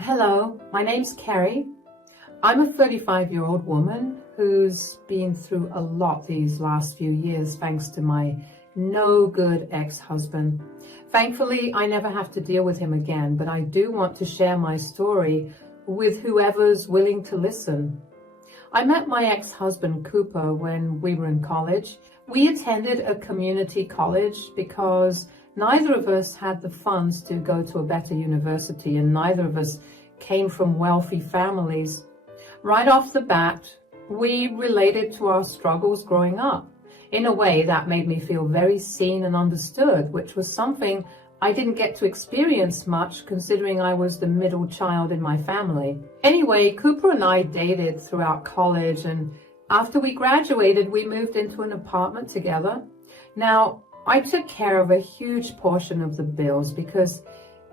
Hello, my name's Kerry. I'm a 35-year-old woman who's been through a lot these last few years thanks to my no good ex-husband. Thankfully, I never have to deal with him again, but I do want to share my story with whoever's willing to listen. I met my ex-husband Cooper when we were in college. We attended a community college because neither of us had the funds to go to a better university, and neither of us came from wealthy families. Right off the bat, we related to our struggles growing up in a way that made me feel very seen and understood, which was something I didn't get to experience much considering I was the middle child in my family. Anyway, Cooper and I dated throughout college, and after we graduated, we moved into an apartment together. Now, I took care of a huge portion of the bills because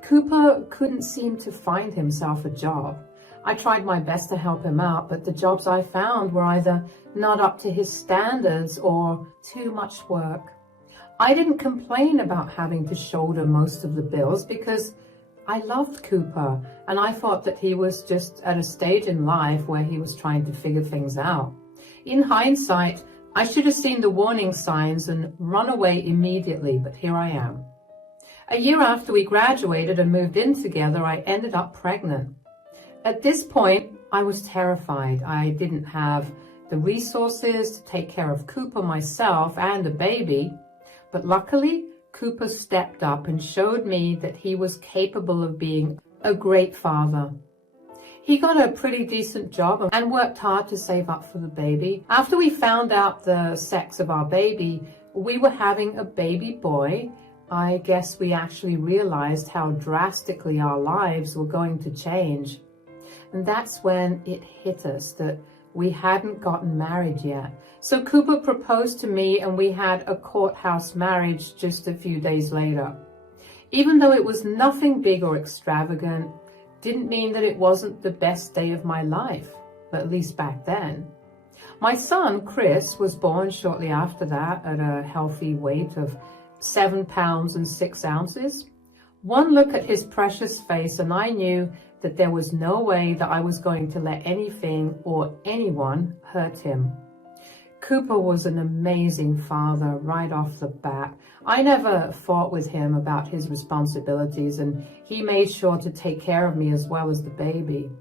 Cooper couldn't seem to find himself a job. I tried my best to help him out, but the jobs I found were either not up to his standards or too much work. I didn't complain about having to shoulder most of the bills because I loved Cooper, and I thought that he was just at a stage in life where he was trying to figure things out. In hindsight, I should have seen the warning signs and run away immediately, but here I am. A year after we graduated and moved in together, I ended up pregnant. At this point, I was terrified. I didn't have the resources to take care of Cooper myself and the baby, but luckily, Cooper stepped up and showed me that he was capable of being a great father. He got a pretty decent job and worked hard to save up for the baby. After we found out the sex of our baby, we were having a baby boy. I guess we actually realized how drastically our lives were going to change. And that's when it hit us that we hadn't gotten married yet. So Cooper proposed to me and we had a courthouse marriage just a few days later. Even though it was nothing big or extravagant, didn't mean that it wasn't the best day of my life, at least back then. My son, Chris, was born shortly after that at a healthy weight of 7 pounds and 6 ounces. One look at his precious face and I knew that there was no way that I was going to let anything or anyone hurt him. Cooper was an amazing father right off the bat. I never fought with him about his responsibilities, and he made sure to take care of me as well as the baby.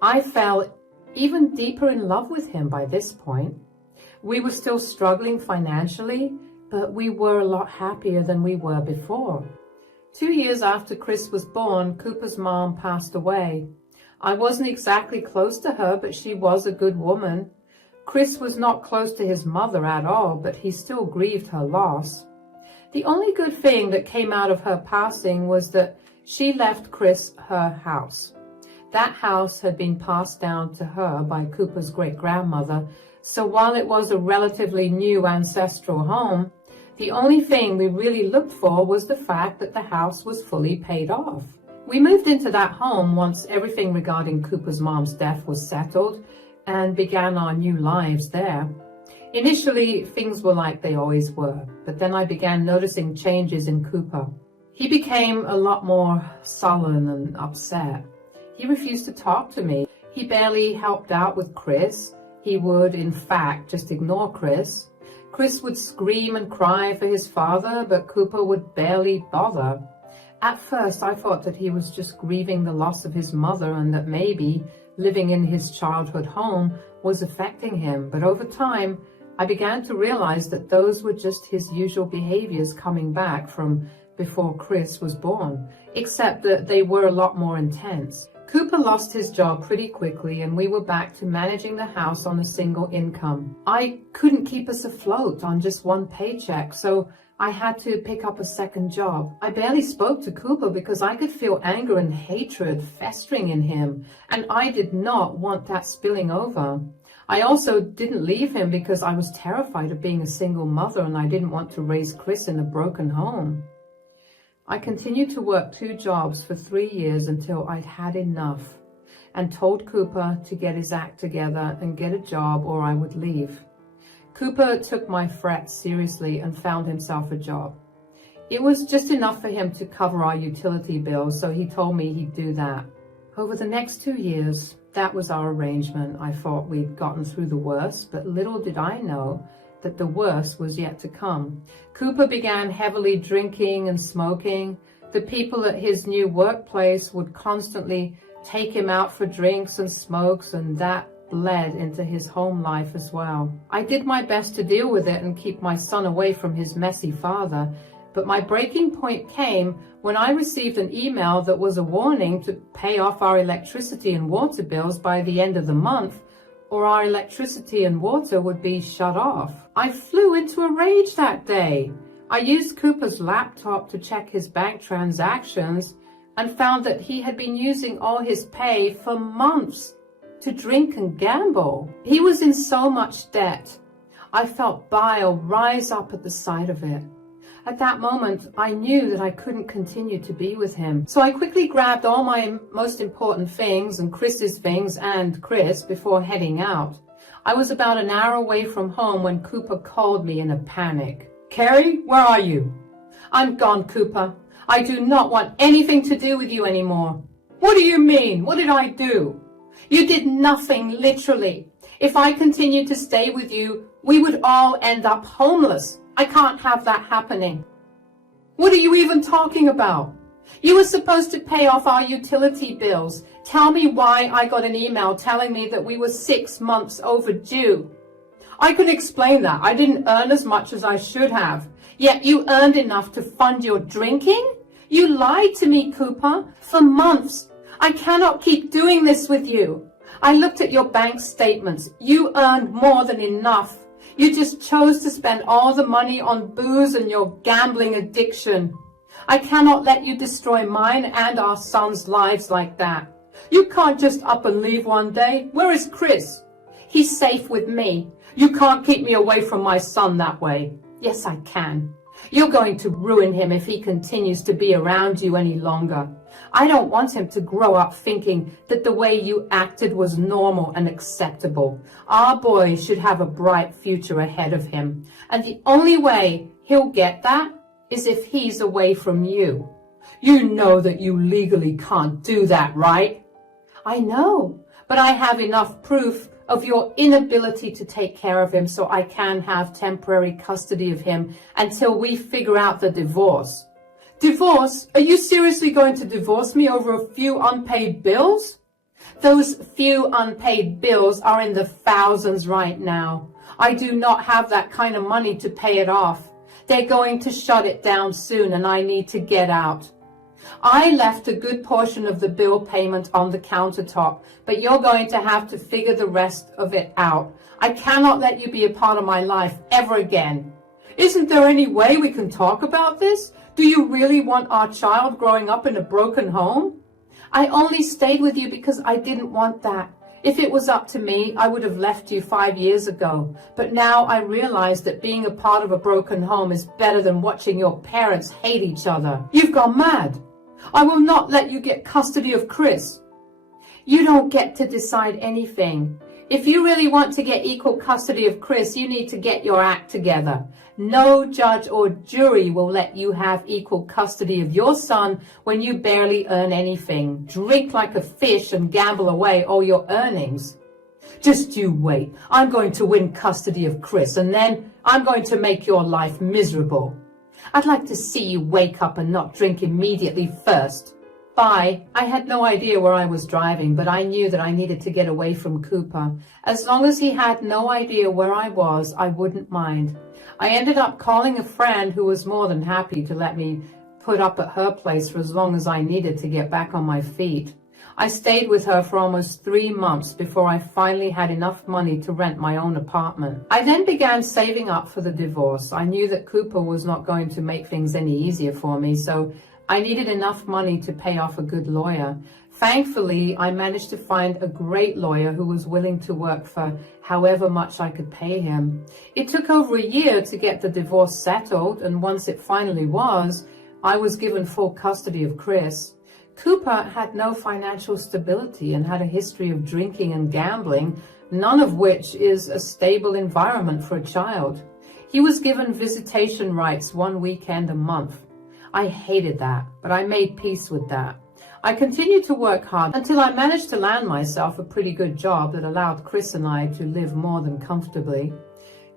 I fell even deeper in love with him by this point. We were still struggling financially, but we were a lot happier than we were before. 2 years after Chris was born, Cooper's mom passed away. I wasn't exactly close to her, but she was a good woman. Chris was not close to his mother at all, but he still grieved her loss. The only good thing that came out of her passing was that she left Chris her house. That house had been passed down to her by Cooper's great-grandmother, so while it was a relatively new ancestral home, the only thing we really looked for was the fact that the house was fully paid off. We moved into that home once everything regarding Cooper's mom's death was settled and began our new lives there. Initially, things were like they always were, but then I began noticing changes in Cooper. He became a lot more sullen and upset. He refused to talk to me. He barely helped out with Chris. He would, in fact, just ignore Chris. Chris would scream and cry for his father, but Cooper would barely bother. At first, I thought that he was just grieving the loss of his mother and that maybe living in his childhood home was affecting him. But over time, I began to realize that those were just his usual behaviors coming back from before Chris was born, except that they were a lot more intense. Cooper lost his job pretty quickly and we were back to managing the house on a single income. I couldn't keep us afloat on just one paycheck, so I had to pick up a second job. I barely spoke to Cooper because I could feel anger and hatred festering in him, and I did not want that spilling over. I also didn't leave him because I was terrified of being a single mother and I didn't want to raise Chris in a broken home. I continued to work 2 jobs for 3 years until I'd had enough and told Cooper to get his act together and get a job or I would leave. Cooper took my threats seriously and found himself a job. It was just enough for him to cover our utility bills, so he told me he'd do that. Over the next 2 years, that was our arrangement. I thought we'd gotten through the worst, but little did I know that the worst was yet to come. Cooper began heavily drinking and smoking. The people at his new workplace would constantly take him out for drinks and smokes, and that bled into his home life as well. I did my best to deal with it and keep my son away from his messy father, but my breaking point came when I received an email that was a warning to pay off our electricity and water bills by the end of the month, or our electricity and water would be shut off. I flew into a rage that day. I used Cooper's laptop to check his bank transactions and found that he had been using all his pay for months to drink and gamble. He was in so much debt. I felt bile rise up at the sight of it. At that moment, I knew that I couldn't continue to be with him. So I quickly grabbed all my most important things and Chris's things and Chris before heading out. I was about an hour away from home when Cooper called me in a panic. "Carrie, where are you?" "I'm gone, Cooper. I do not want anything to do with you anymore." "What do you mean? What did I do?" "You did nothing, literally. If I continued to stay with you, we would all end up homeless. I can't have that happening." "What are you even talking about?" "You were supposed to pay off our utility bills. Tell me why I got an email telling me that we were 6 months overdue." "I could explain that. I didn't earn as much as I should have. Yet you earned enough to fund your drinking? You lied to me, Cooper, for months. I cannot keep doing this with you. I looked at your bank statements. You earned more than enough. You just chose to spend all the money on booze and your gambling addiction. I cannot let you destroy mine and our sons' lives like that. You can't just up and leave one day. Where is Chris?" "He's safe with me." "You can't keep me away from my son that way." "Yes, I can. You're going to ruin him if he continues to be around you any longer. I don't want him to grow up thinking that the way you acted was normal and acceptable. Our boy should have a bright future ahead of him. And the only way he'll get that is if he's away from you." "You know that you legally can't do that, right?" "I know, but I have enough proof of your inability to take care of him so I can have temporary custody of him until we figure out the divorce." "Divorce? Are you seriously going to divorce me over a few unpaid bills?" "Those few unpaid bills are in the thousands right now. I do not have that kind of money to pay it off. They're going to shut it down soon and I need to get out. I left a good portion of the bill payment on the countertop, but you're going to have to figure the rest of it out. I cannot let you be a part of my life ever again." "Isn't there any way we can talk about this? Do you really want our child growing up in a broken home?" "I only stayed with you because I didn't want that. If it was up to me, I would have left you 5 years ago. But now I realize that being a part of a broken home is better than watching your parents hate each other." "You've gone mad. I will not let you get custody of Chris." "You don't get to decide anything. If you really want to get equal custody of Chris, you need to get your act together. No judge or jury will let you have equal custody of your son when you barely earn anything, drink like a fish and gamble away all your earnings. Just you wait. I'm going to win custody of Chris and then I'm going to make your life miserable. I'd like to see you wake up and not drink immediately first. Bye." I had no idea where I was driving, but I knew that I needed to get away from Cooper. As long as he had no idea where I was, I wouldn't mind. I ended up calling a friend who was more than happy to let me put up at her place for as long as I needed to get back on my feet. I stayed with her for almost 3 months before I finally had enough money to rent my own apartment. I then began saving up for the divorce. I knew that Cooper was not going to make things any easier for me, so I needed enough money to pay off a good lawyer. Thankfully, I managed to find a great lawyer who was willing to work for however much I could pay him. It took over a year to get the divorce settled, and once it finally was, I was given full custody of Chris. Cooper had no financial stability and had a history of drinking and gambling, none of which is a stable environment for a child. He was given visitation rights 1 weekend a month. I hated that, but I made peace with that. I continued to work hard until I managed to land myself a pretty good job that allowed Chris and I to live more than comfortably.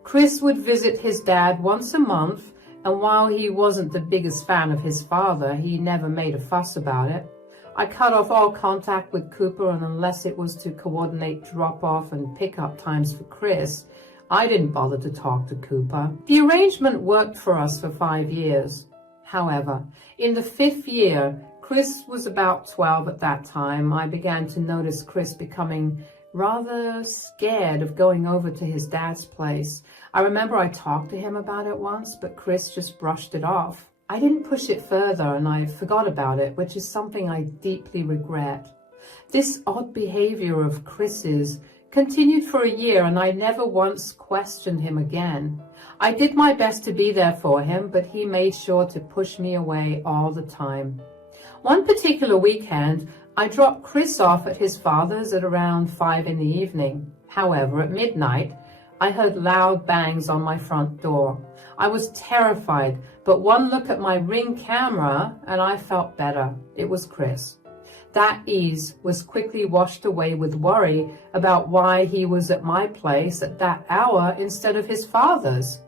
Chris would visit his dad once a month, and while he wasn't the biggest fan of his father, he never made a fuss about it. I cut off all contact with Cooper, and unless it was to coordinate drop-off and pick-up times for Chris, I didn't bother to talk to Cooper. The arrangement worked for us for 5 years. However, in the 5th year, Chris was about 12 at that time. I began to notice Chris becoming rather scared of going over to his dad's place. I remember I talked to him about it once, but Chris just brushed it off. I didn't push it further and I forgot about it, which is something I deeply regret. This odd behavior of Chris's continued for a year and I never once questioned him again. I did my best to be there for him, but he made sure to push me away all the time. One particular weekend, I dropped Chris off at his father's at around 5 in the evening. However, at midnight, I heard loud bangs on my front door. I was terrified, but one look at my Ring camera and I felt better. It was Chris. That ease was quickly washed away with worry about why he was at my place at that hour instead of his father's.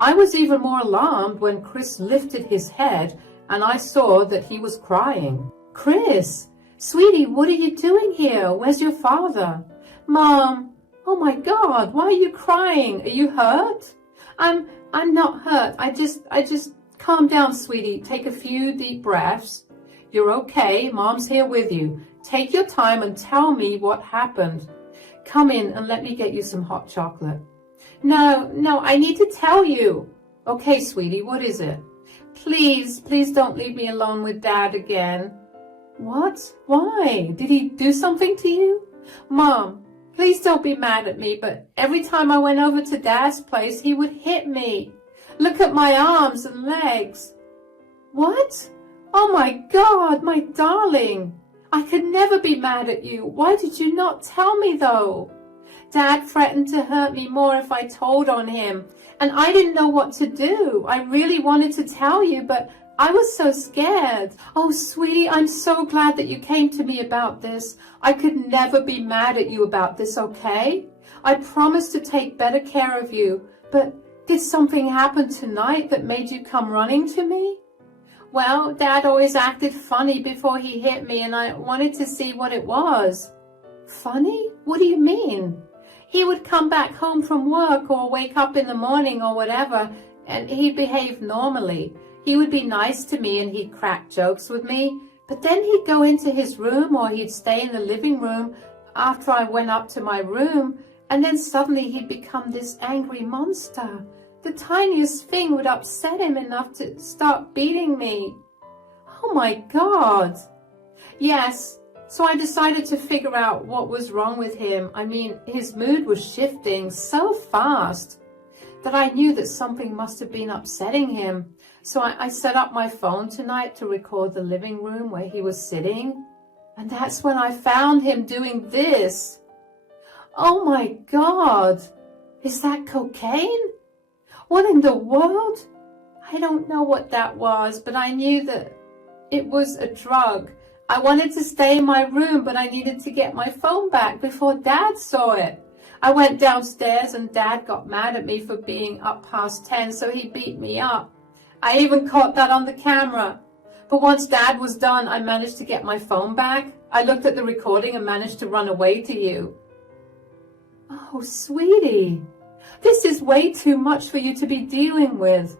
I was even more alarmed when Chris lifted his head and I saw that he was crying. "Chris, sweetie, what are you doing here? Where's your father?" "Mom, oh my God, why are you crying? Are you hurt?" I'm not hurt. I just calm down, sweetie. Take a few deep breaths. You're okay. Mom's here with you. Take your time and tell me what happened. Come in and let me get you some hot chocolate. No, I need to tell you. Okay, sweetie, what is it? Please don't leave me alone with Dad again. What? Why? Did he do something to you? Mom, please don't be mad at me, but every time I went over to Dad's place, he would hit me. Look at my arms and legs. What? Oh my God, my darling. I could never be mad at you. Why did you not tell me though? Dad threatened to hurt me more if I told on him, and I didn't know what to do. I really wanted to tell you, but I was so scared. Oh, sweetie, I'm so glad that you came to me about this. I could never be mad at you about this, okay? I promise to take better care of you, but did something happen tonight that made you come running to me? Well, Dad always acted funny before he hit me, and I wanted to see what it was. Funny? What do you mean? He would come back home from work or wake up in the morning or whatever, and he'd behave normally. He would be nice to me and he'd crack jokes with me, but then he'd go into his room or he'd stay in the living room after I went up to my room, and then suddenly he'd become this angry monster. The tiniest thing would upset him enough to start beating me. Oh my God. Yes, so I decided to figure out what was wrong with him. I mean, his mood was shifting so fast that I knew that something must have been upsetting him. So I set up my phone tonight to record the living room where he was sitting. And that's when I found him doing this. Oh my God. Is that cocaine? What in the world? I don't know what that was, but I knew that it was a drug. I wanted to stay in my room, but I needed to get my phone back before Dad saw it. I went downstairs and Dad got mad at me for being up past 10, so he beat me up. I even caught that on the camera. But once Dad was done, I managed to get my phone back. I looked at the recording and managed to run away to you. Oh, sweetie, this is way too much for you to be dealing with.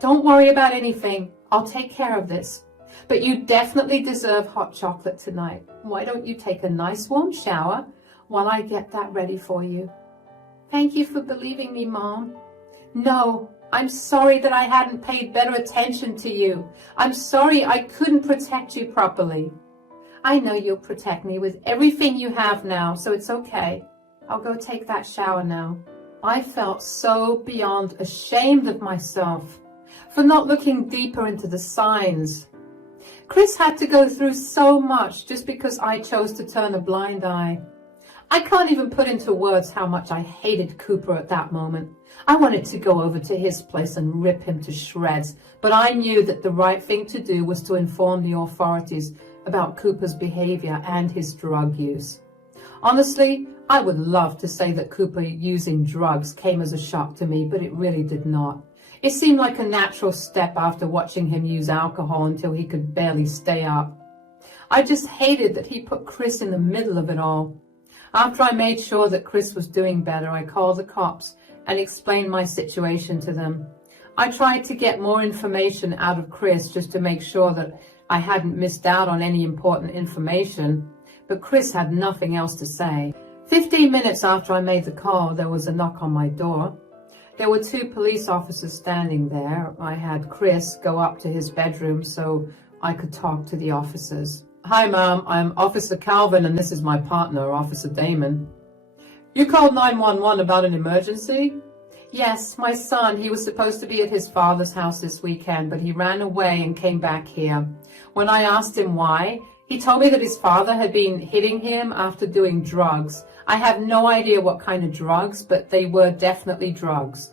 Don't worry about anything. I'll take care of this. But you definitely deserve hot chocolate tonight. Why don't you take a nice warm shower while I get that ready for you? Thank you for believing me, Mom. No, I'm sorry that I hadn't paid better attention to you. I'm sorry I couldn't protect you properly. I know you'll protect me with everything you have now, so it's okay. I'll go take that shower now. I felt so beyond ashamed of myself for not looking deeper into the signs. Chris had to go through so much just because I chose to turn a blind eye. I can't even put into words how much I hated Cooper at that moment. I wanted to go over to his place and rip him to shreds, but I knew that the right thing to do was to inform the authorities about Cooper's behavior and his drug use. Honestly, I would love to say that Cooper using drugs came as a shock to me, but it really did not. It seemed like a natural step after watching him use alcohol until he could barely stay up. I just hated that he put Chris in the middle of it all. After I made sure that Chris was doing better, I called the cops and explained my situation to them. I tried to get more information out of Chris just to make sure that I hadn't missed out on any important information, but Chris had nothing else to say. 15 minutes after I made the call, there was a knock on my door. There were 2 police officers standing there. I had Chris go up to his bedroom so I could talk to the officers. "Hi, ma'am. I'm Officer Calvin, and this is my partner, Officer Damon." "You called 911 about an emergency?" "Yes, my son. He was supposed to be at his father's house this weekend, but he ran away and came back here. When I asked him why, he told me that his father had been hitting him after doing drugs. I have no idea what kind of drugs, but they were definitely drugs."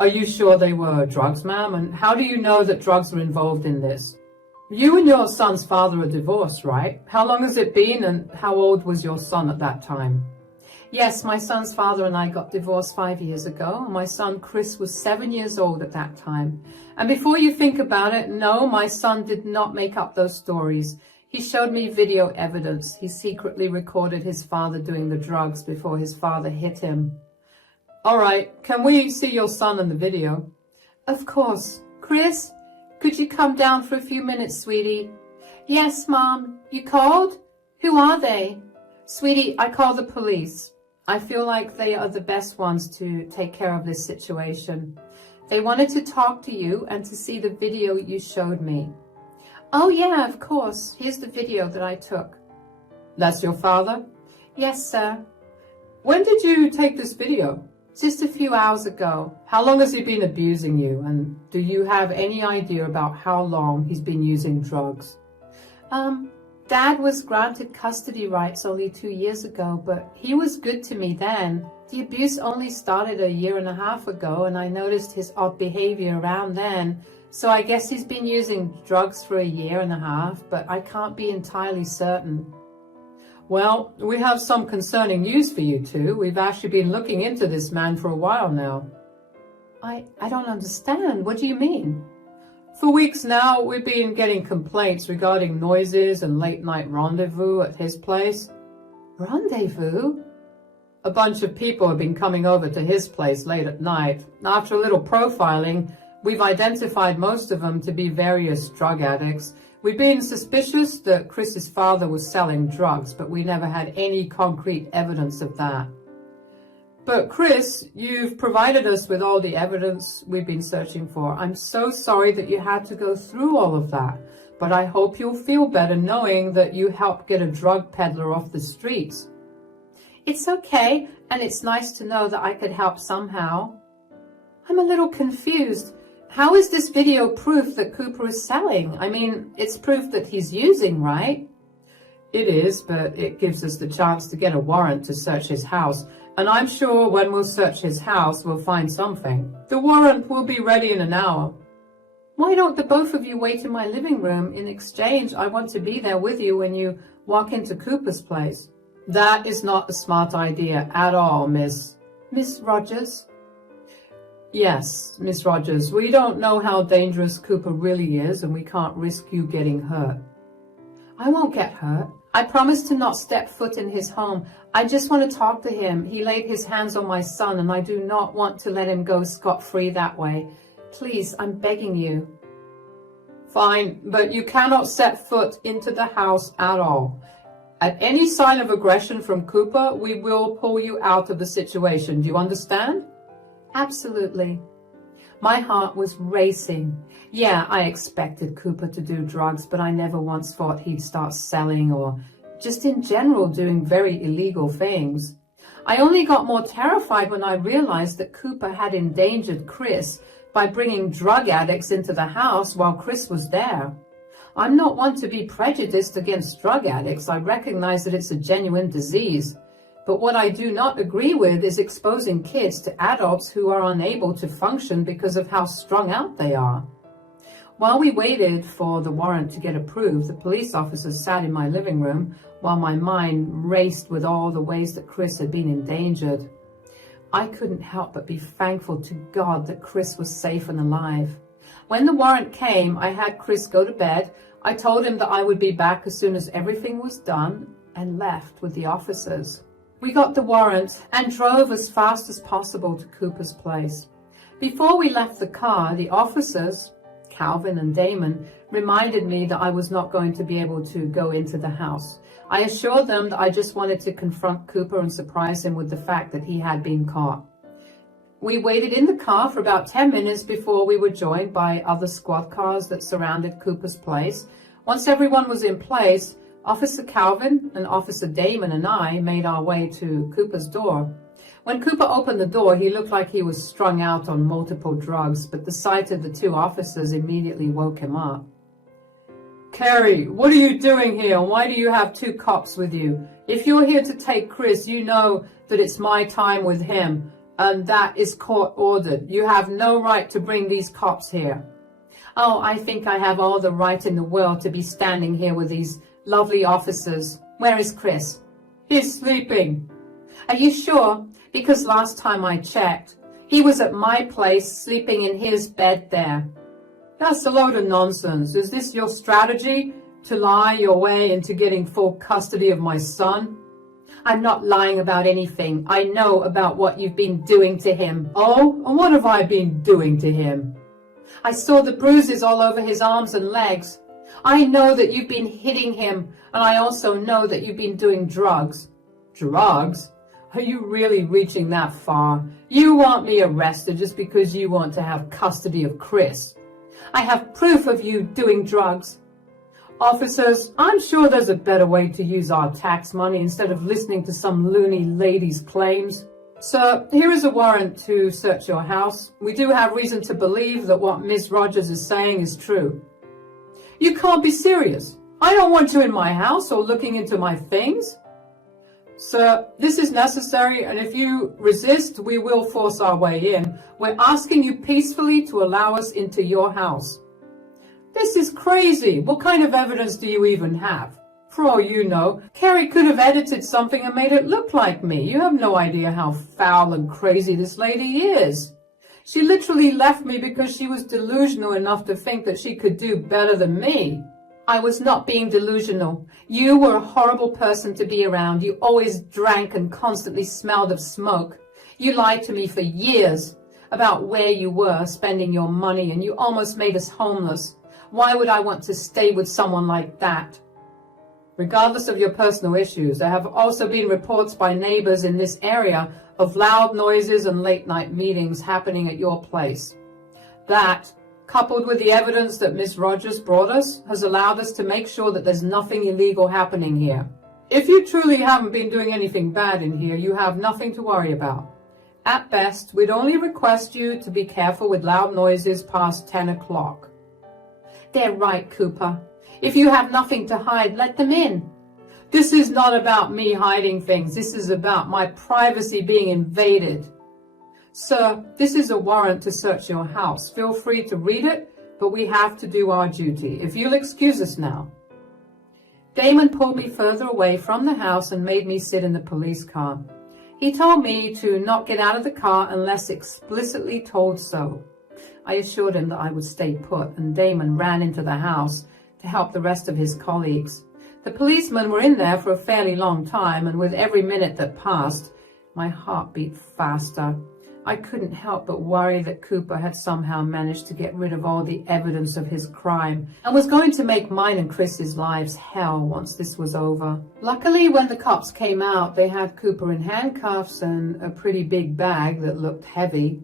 "Are you sure they were drugs, ma'am? And how do you know that drugs were involved in this?" "You and your son's father are divorced, right? How long has it been, and how old was your son at that time?" "Yes, my son's father and I got divorced 5 years ago. My son Chris was 7 years old at that time. And before you think about it, no, my son did not make up those stories. He showed me video evidence. He secretly recorded his father doing the drugs before his father hit him." "All right, can we see your son in the video?" "Of course. Chris, could you come down for a few minutes, sweetie?" "Yes, Mom. You called? Who are they?" "Sweetie, I called the police. I feel like they are the best ones to take care of this situation. They wanted to talk to you and to see the video you showed me." "Oh yeah, of course. Here's the video that I took." "That's your father?" "Yes, sir." "When did you take this video?" "Just a few hours ago." "How long has he been abusing you? And do you have any idea about how long he's been using drugs?" Dad was granted custody rights only 2 years ago, but he was good to me then. The abuse only started a year and a half ago, and I noticed his odd behavior around then. So I guess he's been using drugs for a year and a half, but I can't be entirely certain." "Well, we have some concerning news for you two. We've actually been looking into this man for a while now." I don't understand. What do you mean?" "For weeks now, we've been getting complaints regarding noises and late-night rendezvous at his place." "Rendezvous?" "A bunch of people have been coming over to his place late at night. After a little profiling, we've identified most of them to be various drug addicts. We've been suspicious that Chris's father was selling drugs, but we never had any concrete evidence of that." "But Chris, you've provided us with all the evidence we've been searching for. I'm so sorry that you had to go through all of that, but I hope you'll feel better knowing that you helped get a drug peddler off the streets." "It's okay, and it's nice to know that I could help somehow." "I'm a little confused. How is this video proof that Cooper is selling? I mean, it's proof that he's using, right?" "It is, but it gives us the chance to get a warrant to search his house. And I'm sure when we'll search his house, we'll find something. The warrant will be ready in an hour." "Why don't the both of you wait in my living room? In exchange, I want to be there with you when you walk into Cooper's place." "That is not a smart idea at all, Miss Rogers." "Yes, Miss Rogers, we don't know how dangerous Cooper really is, and we can't risk you getting hurt." "I won't get hurt. I promise to not step foot in his home. I just want to talk to him. He laid his hands on my son, and I do not want to let him go scot-free that way. Please, I'm begging you." "Fine, but you cannot set foot into the house at all. At any sign of aggression from Cooper, we will pull you out of the situation. Do you understand?" "Absolutely." My heart was racing. Yeah, I expected Cooper to do drugs, but I never once thought he'd start selling or just in general doing very illegal things. I only got more terrified when I realized that Cooper had endangered Chris by bringing drug addicts into the house while Chris was there. I'm not one to be prejudiced against drug addicts. I recognize that it's a genuine disease. But what I do not agree with is exposing kids to adults who are unable to function because of how strung out they are. While we waited for the warrant to get approved, the police officers sat in my living room while my mind raced with all the ways that Chris had been endangered. I couldn't help but be thankful to God that Chris was safe and alive. When the warrant came, I had Chris go to bed. I told him that I would be back as soon as everything was done and left with the officers. We got the warrant and drove as fast as possible to Cooper's place. Before we left the car, the officers, Calvin and Damon, reminded me that I was not going to be able to go into the house. I assured them that I just wanted to confront Cooper and surprise him with the fact that he had been caught. We waited in the car for about 10 minutes before we were joined by other squad cars that surrounded Cooper's place. Once everyone was in place, Officer Calvin and Officer Damon and I made our way to Cooper's door. When Cooper opened the door, he looked like he was strung out on multiple drugs, but the sight of the two officers immediately woke him up. "Carrie, what are you doing here, and why do you have two cops with you? If you're here to take Chris, you know that it's my time with him, and that is court-ordered. You have no right to bring these cops here." "Oh, I think I have all the right in the world to be standing here with these lovely officers. Where is Chris?" "He's sleeping." "Are you sure? Because last time I checked, he was at my place sleeping in his bed there." "That's a load of nonsense. Is this your strategy, to lie your way into getting full custody of my son?" "I'm not lying about anything. I know about what you've been doing to him." "Oh, and what have I been doing to him?" "I saw the bruises all over his arms and legs. I know that you've been hitting him, and I also know that you've been doing drugs." "Drugs? Are you really reaching that far? You want me arrested just because you want to have custody of Chris?" "I have proof of you doing drugs." "Officers, I'm sure there's a better way to use our tax money instead of listening to some loony lady's claims. Sir, here is a warrant to search your house. We do have reason to believe that what Miss Rogers is saying is true." "You can't be serious. I don't want you in my house or looking into my things." "Sir, this is necessary, and if you resist, we will force our way in. We're asking you peacefully to allow us into your house." "This is crazy. What kind of evidence do you even have? For all you know, Carrie could have edited something and made it look like me. You have no idea how foul and crazy this lady is. She literally left me because she was delusional enough to think that she could do better than me." "I was not being delusional. You were a horrible person to be around. You always drank and constantly smelled of smoke. You lied to me for years about where you were spending your money, and you almost made us homeless. Why would I want to stay with someone like that?" "Regardless of your personal issues, there have also been reports by neighbors in this area of loud noises and late-night meetings happening at your place. That, coupled with the evidence that Miss Rogers brought us, has allowed us to make sure that there's nothing illegal happening here. If you truly haven't been doing anything bad in here, you have nothing to worry about. At best, we'd only request you to be careful with loud noises past 10 o'clock. "They're right, Cooper. If you have nothing to hide, let them in." "This is not about me hiding things. This is about my privacy being invaded." "Sir, this is a warrant to search your house. Feel free to read it, but we have to do our duty. If you'll excuse us now." Damon pulled me further away from the house and made me sit in the police car. He told me to not get out of the car unless explicitly told so. I assured him that I would stay put, and Damon ran into the house to help the rest of his colleagues. The policemen were in there for a fairly long time, and with every minute that passed, my heart beat faster. I couldn't help but worry that Cooper had somehow managed to get rid of all the evidence of his crime and was going to make mine and Chris's lives hell once this was over. Luckily, when the cops came out, they had Cooper in handcuffs and a pretty big bag that looked heavy.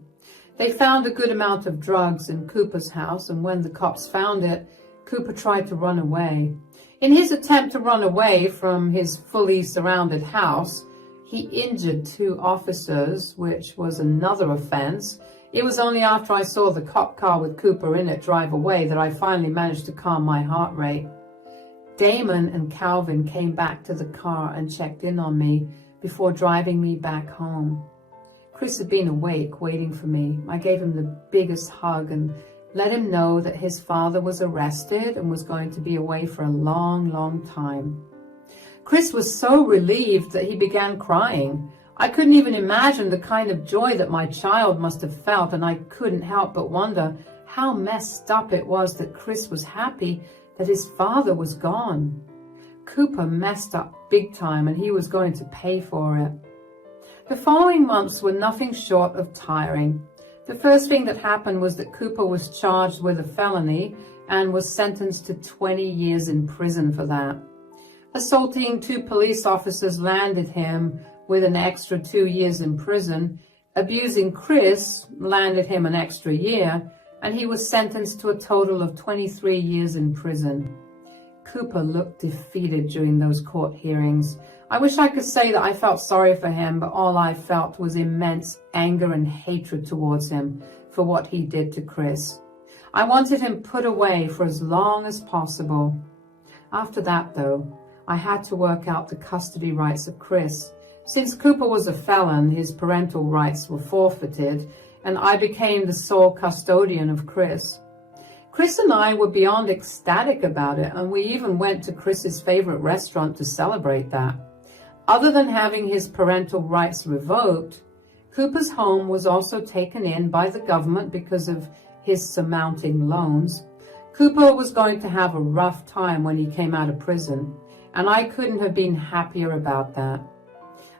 They found a good amount of drugs in Cooper's house, and when the cops found it, Cooper tried to run away. In his attempt to run away from his fully surrounded house, he injured 2 officers, which was another offense. It was only after I saw the cop car with Cooper in it drive away that I finally managed to calm my heart rate. Damon and Calvin came back to the car and checked in on me before driving me back home. Chris had been awake, waiting for me. I gave him the biggest hug and let him know that his father was arrested and was going to be away for a long, long time. Chris was so relieved that he began crying. I couldn't even imagine the kind of joy that my child must have felt, and I couldn't help but wonder how messed up it was that Chris was happy that his father was gone. Cooper messed up big time, and he was going to pay for it. The following months were nothing short of tiring. The first thing that happened was that Cooper was charged with a felony and was sentenced to 20 years in prison for that. Assaulting 2 police officers landed him with an extra 2 years in prison. Abusing Chris landed him an extra year, and he was sentenced to a total of 23 years in prison. Cooper looked defeated during those court hearings. I wish I could say that I felt sorry for him, but all I felt was immense anger and hatred towards him for what he did to Chris. I wanted him put away for as long as possible. After that, though, I had to work out the custody rights of Chris. Since Cooper was a felon, his parental rights were forfeited, and I became the sole custodian of Chris. Chris and I were beyond ecstatic about it, and we even went to Chris's favorite restaurant to celebrate that. Other than having his parental rights revoked, Cooper's home was also taken in by the government because of his surmounting loans. Cooper was going to have a rough time when he came out of prison, and I couldn't have been happier about that.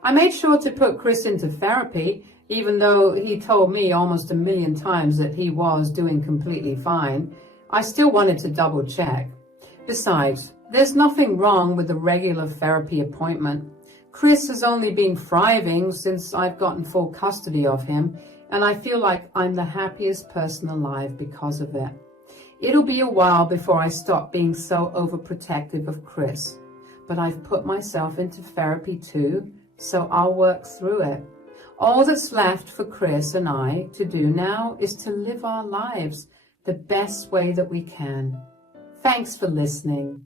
I made sure to put Chris into therapy, even though he told me almost 1,000,000 times that he was doing completely fine. I still wanted to double check. Besides, there's nothing wrong with a regular therapy appointment. Chris has only been thriving since I've gotten full custody of him, and I feel like I'm the happiest person alive because of it. It'll be a while before I stop being so overprotective of Chris, but I've put myself into therapy too, so I'll work through it. All that's left for Chris and I to do now is to live our lives the best way that we can. Thanks for listening.